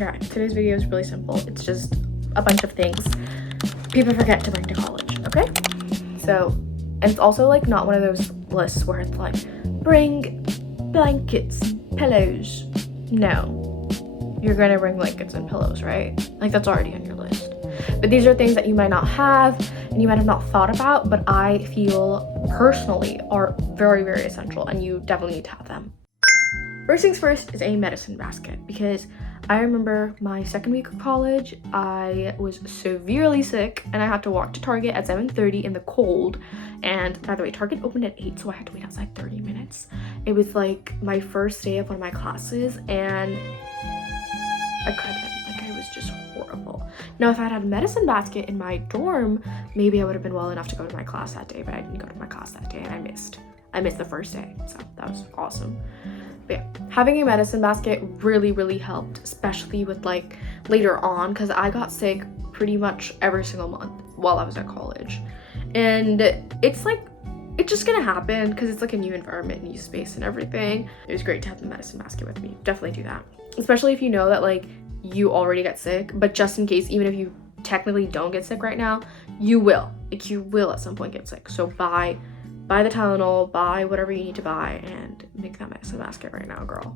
Okay, today's video is really simple. It's just a bunch of things people forget to bring to college, okay? So, and it's also like not one of those lists where it's like, bring blankets, pillows. No, you're gonna bring blankets and pillows, right? Like that's already on your list. But these are things that you might not have and you might have not thought about, but I feel personally are very, very essential and you definitely need to have them. First things first is a medicine basket, because I remember my second week of college, I was severely sick and I had to walk to Target at 7:30 in the cold. And by the way, Target opened at 8, so I had to wait outside 30 minutes. It was like my first day of one of my classes and I couldn't, like it was just horrible. Now, if I had a medicine basket in my dorm, maybe I would have been well enough to go to my class that day, but I didn't go to my class that day and I missed the first day, so that was awesome. But yeah, having a medicine basket really, really helped, especially with like later on, because I got sick pretty much every single month while I was at college. And it's like, it's just gonna happen because it's like a new environment, new space and everything. It was great to have the medicine basket with me. Definitely do that. Especially if you know that like you already get sick, but just in case, even if you technically don't get sick right now, you will. Like you will at some point get sick. So buy the Tylenol, buy whatever you need to buy, and make that medicine basket right now, girl.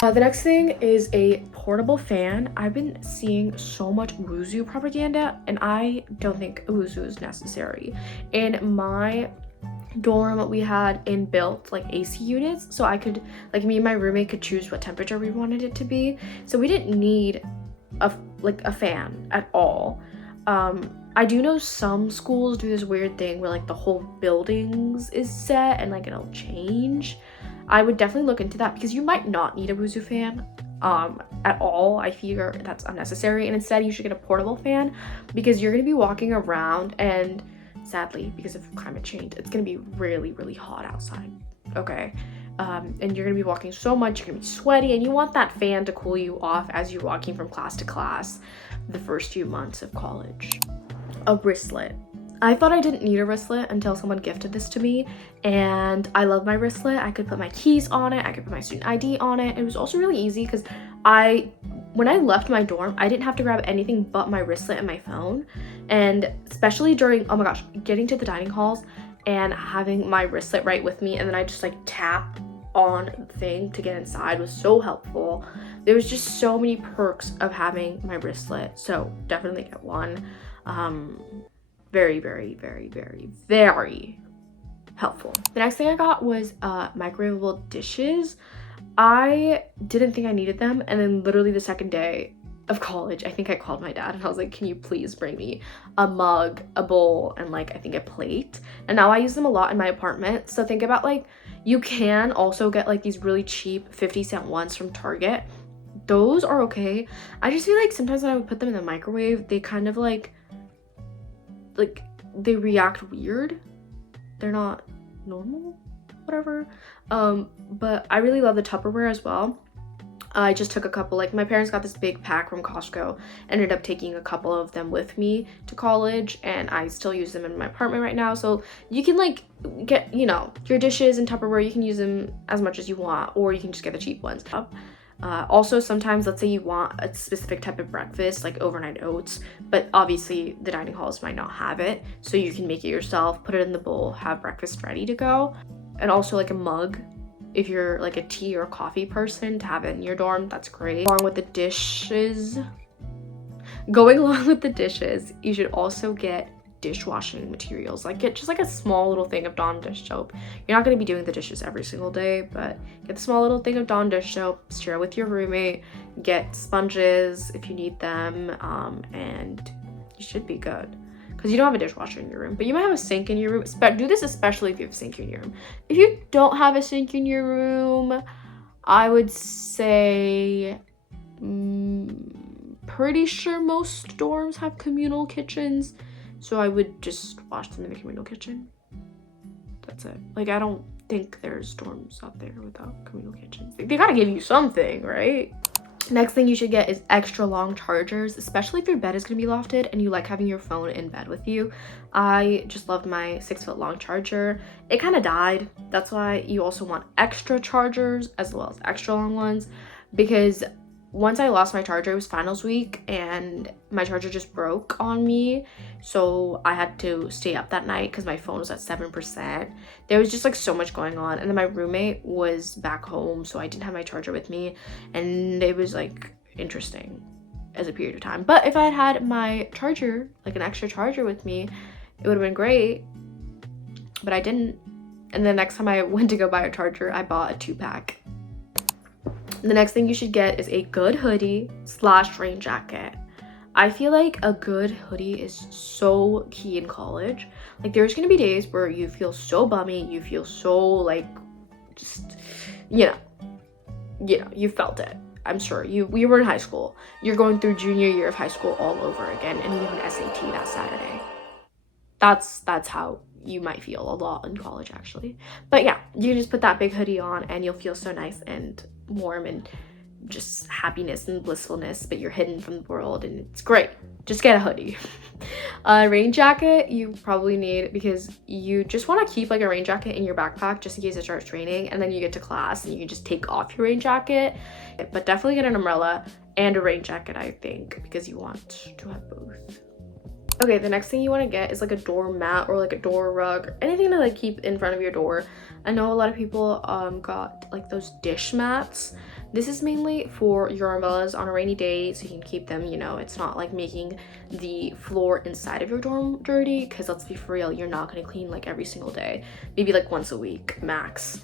The next thing is a portable fan. I've been seeing so much Wuzu propaganda, and I don't think Wuzu is necessary. In my dorm, we had inbuilt like AC units, so I could, like me and my roommate could choose what temperature we wanted it to be. So we didn't need a fan at all. I do know some schools do this weird thing where like the whole buildings is set and like it'll change. I would definitely look into that because you might not need a Wuzu fan at all. I figure that's unnecessary, and instead you should get a portable fan because you're going to be walking around, and sadly because of climate change it's going to be really, really hot outside, okay? And you're going to be walking so much, you're going to be sweaty, and you want that fan to cool you off as you're walking from class to class the first few months of college. A wristlet. I thought I didn't need a wristlet until someone gifted this to me, and I love my wristlet. I could put my keys on it, I could put my student ID on it. It was also really easy because when I left my dorm, I didn't have to grab anything but my wristlet and my phone. And especially during, oh my gosh, getting to the dining halls and having my wristlet right with me, and then I just like tap on the thing to get inside was so helpful. There was just so many perks of having my wristlet, so definitely get one. Very, very, very, very, very helpful. The next thing I got was microwavable dishes. I didn't think I needed them, and then literally the second day of college, I think I called my dad and I was like, can you please bring me a mug, a bowl, and like I think a plate? And now I use them a lot in my apartment. So think about like, you can also get like these really cheap 50-cent ones from Target. Those are okay. I just feel like sometimes when I would put them in the microwave, they kind of like they react weird. They're not normal, whatever. But I really love the Tupperware as well. I just took a couple, like my parents got this big pack from Costco, ended up taking a couple of them with me to college, and I still use them in my apartment right now. So you can like get, you know, your dishes in Tupperware, you can use them as much as you want, or you can just get the cheap ones. Also, sometimes, let's say you want a specific type of breakfast, like overnight oats, but obviously the dining halls might not have it, so you can make it yourself, put it in the bowl, have breakfast ready to go. And also like a mug, if you're like a tea or coffee person, to have it in your dorm, that's great. Going along with the dishes, you should also get dishwashing materials. Like get just like a small little thing of Dawn dish soap. You're not going to be doing the dishes every single day, but get the small little thing of Dawn dish soap, share with your roommate, get sponges if you need them, and you should be good because you don't have a dishwasher in your room, but you might have a sink in your room. Do this especially if you have a sink in your room. If you don't have a sink in your room, I would say pretty sure most dorms have communal kitchens. So I would just wash them in the communal kitchen. That's it. Like, I don't think there's dorms out there without communal kitchens. They gotta give you something, right? Next thing you should get is extra long chargers, especially if your bed is gonna be lofted and you like having your phone in bed with you. I just loved my 6-foot long charger. It kind of died. That's why you also want extra chargers as well as extra long ones, because once I lost my charger, it was finals week and my charger just broke on me, so I had to stay up that night because my phone was at 7%. There was just like so much going on, and then my roommate was back home, so I didn't have my charger with me, and it was like interesting as a period of time. But if I had had my charger, like an extra charger with me, it would have been great, but I didn't. And the next time I went to go buy a charger, I bought a 2-pack. The next thing you should get is a good hoodie / rain jacket. I feel like a good hoodie is so key in college. Like, there's gonna be days where you feel so bummy, you feel so like, just, you know, you felt it. I'm sure we were in high school. You're going through junior year of high school all over again, and you have an SAT that Saturday. That's how you might feel a lot in college, actually. But yeah, you can just put that big hoodie on and you'll feel so nice and warm and just happiness and blissfulness, but you're hidden from the world, and it's great. Just get a hoodie. A rain jacket you probably need because you just want to keep like a rain jacket in your backpack just in case it starts raining, and then you get to class and you can just take off your rain jacket. But definitely get an umbrella and a rain jacket, I think, because you want to have both. Okay, the next thing you want to get is like a doormat or like a door rug, or anything to like keep in front of your door. I know a lot of people got like those dish mats. This is mainly for your umbrellas on a rainy day, so you can keep them, you know, it's not like making the floor inside of your dorm dirty, because let's be for real, you're not going to clean like every single day, maybe like once a week max.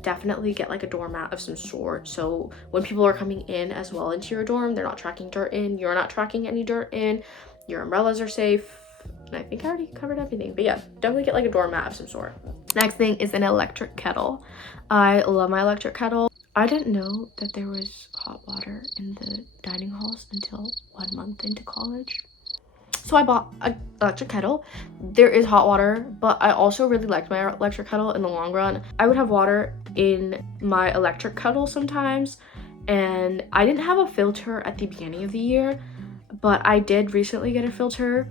Definitely get like a doormat of some sort, so when people are coming in as well into your dorm, they're not tracking dirt in, you're not tracking any dirt in, your umbrellas are safe, and I think I already covered everything. But yeah, definitely get like a doormat of some sort. Next thing is an electric kettle. I love my electric kettle. I didn't know that there was hot water in the dining halls until 1 month into college. So I bought an electric kettle. There is hot water, but I also really liked my electric kettle in the long run. I would have water in my electric kettle sometimes, and I didn't have a filter at the beginning of the year, but I did recently get a filter,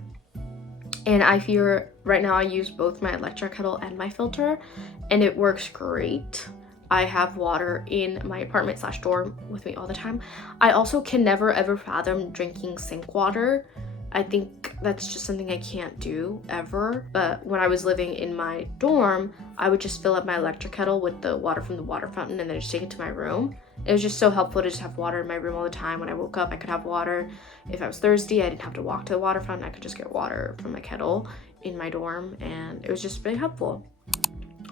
and I feel right now I use both my electric kettle and my filter, and it works great. I have water in my apartment / dorm with me all the time. I also can never ever fathom drinking sink water. I think that's just something I can't do ever. But when I was living in my dorm, I would just fill up my electric kettle with the water from the water fountain and then just take it to my room. It was just so helpful to just have water in my room all the time. When I woke up, I could have water. If I was thirsty, I didn't have to walk to the water fountain. I could just get water from my kettle in my dorm, and it was just really helpful.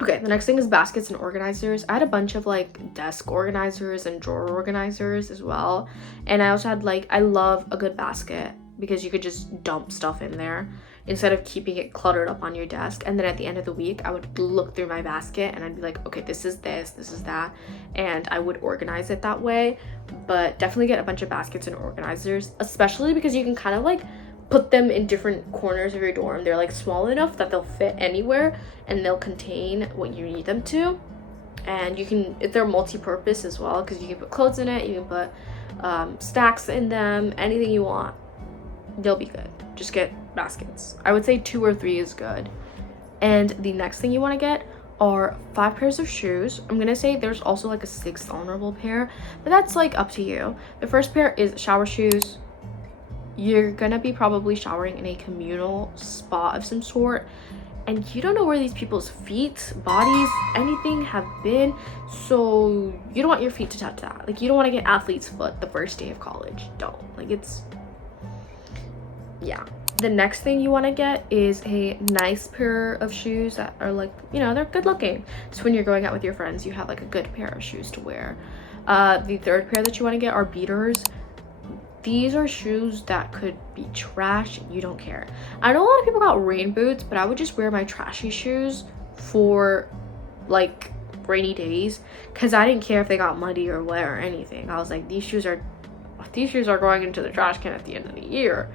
Okay, the next thing is baskets and organizers. I had a bunch of like desk organizers and drawer organizers as well. And I also had like, I love a good basket because you could just dump stuff in there instead of keeping it cluttered up on your desk. And then at the end of the week, I would look through my basket and I'd be like, okay, this is this, this is that. And I would organize it that way. But definitely get a bunch of baskets and organizers, especially because you can kind of like put them in different corners of your dorm. They're like small enough that they'll fit anywhere and they'll contain what you need them to. And you can, they're multi-purpose as well, because you can put clothes in it, you can put snacks in them, anything you want. They'll be good. Just get baskets. I would say 2 or 3 is good. And the next thing you want to get are 5 pairs of shoes. I'm gonna say there's also like a 6th honorable pair, but that's like up to you. The first pair is shower shoes. You're gonna be probably showering in a communal spot of some sort, and you don't know where these people's feet, bodies, anything have been, so you don't want your feet to touch that. Like, you don't want to get athlete's foot the first day of college. Don't. Like, it's, yeah. The next thing you want to get is a nice pair of shoes that are like, you know, they're good looking. So when you're going out with your friends, you have like a good pair of shoes to wear. The third pair that you want to get are beaters. These are shoes that could be trash, you don't care. I know a lot of people got rain boots, but I would just wear my trashy shoes for like rainy days, because I didn't care if they got muddy or wet or anything. I was like, these shoes are going into the trash can at the end of the year.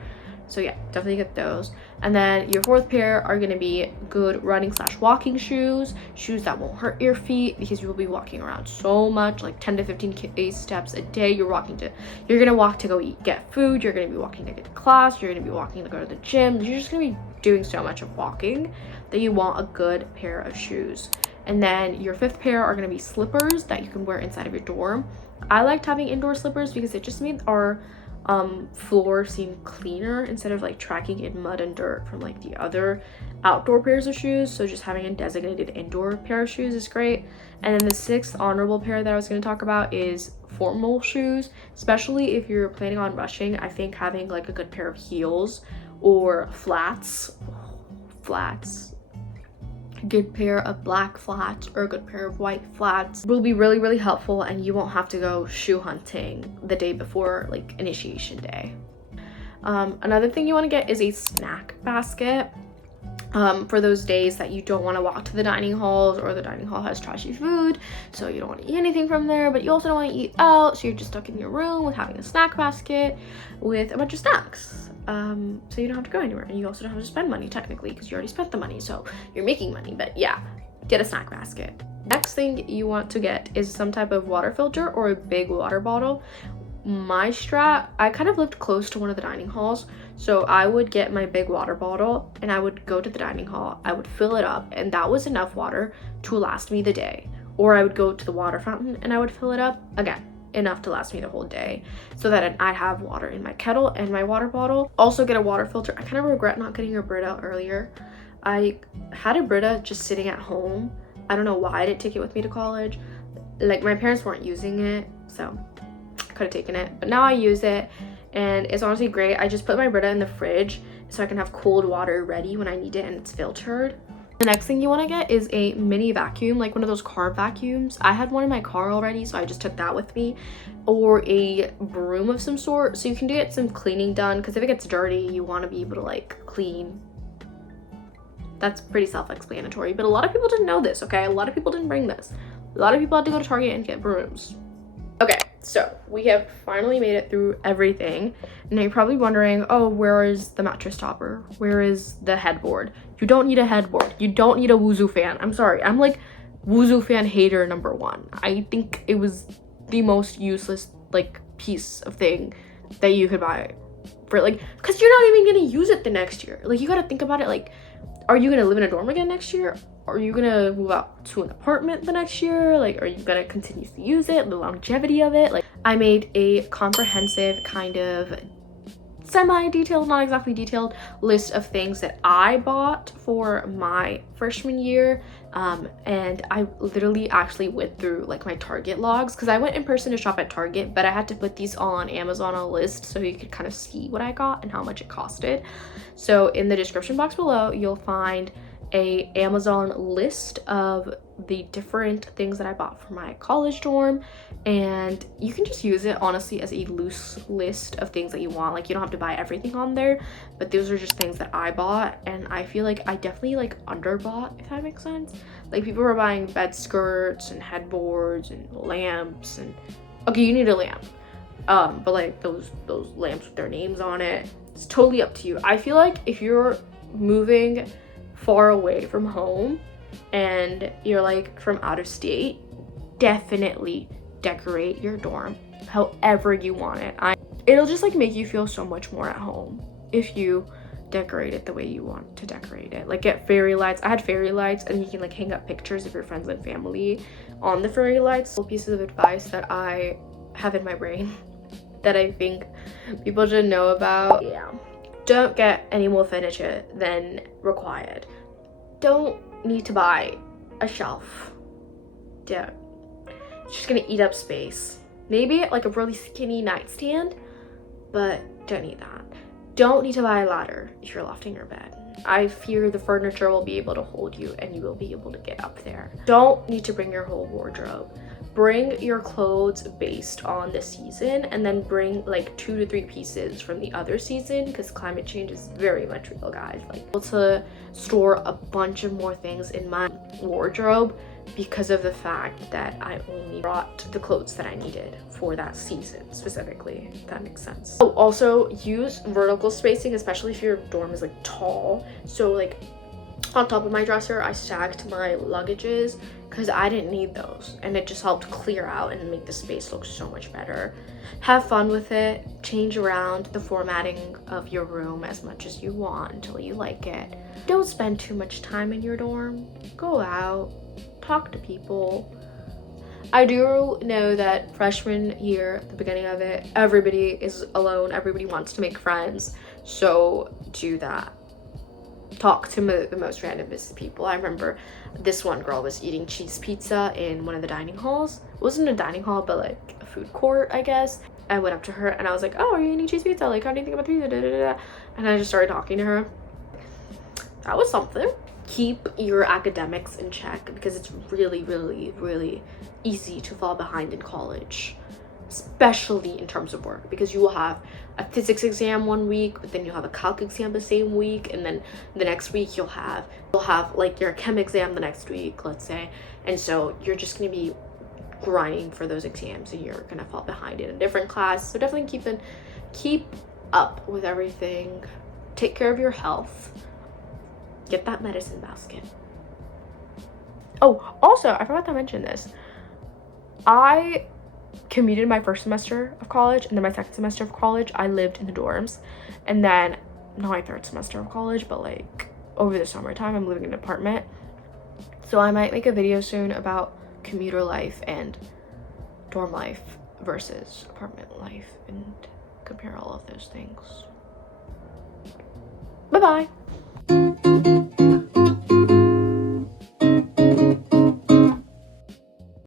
So yeah, definitely get those. And then your fourth pair are going to be good running / walking shoes that won't hurt your feet, because you will be walking around so much, like 10 to 15 steps a day. You're going to walk to go get food, you're going to be walking to get to class, you're going to be walking to go to the gym. You're just going to be doing so much of walking that you want a good pair of shoes. And then your fifth pair are going to be slippers that you can wear inside of your dorm. I liked having indoor slippers because it just made our floor seem cleaner instead of like tracking in mud and dirt from like the other outdoor pairs of shoes. So just having a designated indoor pair of shoes is great. And then the sixth honorable pair that I was going to talk about is formal shoes, especially if you're planning on rushing. I think having like a good pair of heels or flats, a good pair of black flats or a good pair of white flats will be really, really helpful, and you won't have to go shoe hunting the day before like initiation day. Another thing you want to get is a snack basket for those days that you don't want to walk to the dining halls, or the dining hall has trashy food, so you don't want to eat anything from there, but you also don't want to eat out, so you're just stuck in your room with having a snack basket with a bunch of snacks. So you don't have to go anywhere, and you also don't have to spend money technically because you already spent the money, so you're making money. But yeah, get a snack basket. Next thing you want to get is some type of water filter or a big water bottle. My strat, I kind of lived close to one of the dining halls, so I would get my big water bottle and I would go to the dining hall, I would fill it up, and that was enough water to last me the day. Or I would go to the water fountain and I would fill it up, again, enough to last me the whole day, so that I have water in my kettle and my water bottle. Also get a water filter. I kind of regret not getting a Brita earlier. I had a Brita just sitting at home. I don't know why I didn't take it with me to college. Like, my parents weren't using it, so I could have taken it, but now I use it and it's honestly great. I just put my Brita in the fridge so I can have cold water ready when I need it, and it's filtered. The next thing you want to get is a mini vacuum, like one of those car vacuums. I had one in my car already, so I just took that with me. Or a broom of some sort, so you can get some cleaning done, because if it gets dirty, you want to be able to like clean. That's pretty self-explanatory, but a lot of people didn't know this, okay? A lot of people didn't bring this. A lot of people had to go to Target and get brooms. Okay, so we have finally made it through everything. Now you're probably wondering, oh, where is the mattress topper? Where is the headboard? You don't need a headboard. You don't need a Wuzu fan. I'm sorry. I'm like Wuzu fan hater number one. I think it was the most useless like piece of thing that you could buy for like, because you're not even gonna use it the next year. Like, you gotta think about it, like, are you gonna live in a dorm again next year? Are you gonna move out to an apartment the next year? Like, are you gonna continue to use it, the longevity of it? Like, I made a comprehensive kind of semi-detailed, not exactly detailed, list of things that I bought for my freshman year, and I literally actually went through like my Target logs, because I went in person to shop at Target, but I had to put these all on Amazon on a list so you could kind of see what I got and how much it costed. So in the description box below, you'll find a Amazon list of the different things that I bought for my college dorm, and you can just use it honestly as a loose list of things that you want. Like, you don't have to buy everything on there, but those are just things that I bought, and I feel like I definitely like underbought, if that makes sense. Like, people were buying bed skirts and headboards and lamps, and okay, you need a lamp, but like those lamps with their names on it, it's totally up to you. I feel like if you're moving far away from home and you're like from out of state, definitely decorate your dorm however you want it. It'll just like make you feel so much more at home if you decorate it the way you want to decorate it. Like, get fairy lights. I had fairy lights, and you can like hang up pictures of your friends and family on the fairy lights. Pieces of advice that I have in my brain that I think people should know about. Yeah, don't get any more furniture than required. Don't need to buy a shelf. Don't. It's just gonna eat up space. Maybe like a really skinny nightstand, but don't need that. Don't need to buy a ladder if you're lofting your bed. I fear the furniture will be able to hold you and you will be able to get up there. Don't need to bring your whole wardrobe. Bring your clothes based on the season, and then bring like 2 to 3 pieces from the other season, because climate change is very much real, guys. Like, able to store a bunch of more things in my wardrobe because of the fact that I only brought the clothes that I needed for that season specifically, if that makes sense. Oh, also use vertical spacing, especially if your dorm is like tall. So like on top of my dresser, I stacked my luggages because I didn't need those, and it just helped clear out and make the space look so much better. Have fun with it. Change around the formatting of your room as much as you want until you like it. Don't spend too much time in your dorm. Go out, talk to people. I do know that freshman year, the beginning of it, everybody is alone, everybody wants to make friends, so do that. Talk to the most randomest people. I remember this one girl was eating cheese pizza in one of the dining halls. It wasn't a dining hall, but like a food court, I guess. I went up to her and I was like, oh, are you eating cheese pizza? Like, how do you think about pizza? Da, da, da, da. And I just started talking to her. That was something. Keep your academics in check because it's really, really, really easy to fall behind in college, especially in terms of work, because you will have a physics exam one week, but then you'll have a calc exam the same week, and then the next week you'll have like your chem exam the next week, let's say, and so you're just going to be grinding for those exams and you're going to fall behind in a different class. So definitely keep up with everything. Take care of your health. Get that medicine basket. Oh, also, I forgot to mention this. I commuted my first semester of college, and then my second semester of college, I lived in the dorms. And then, not my third semester of college, but like over the summertime, I'm living in an apartment. So I might make a video soon about commuter life and dorm life versus apartment life and compare all of those things. Bye-bye.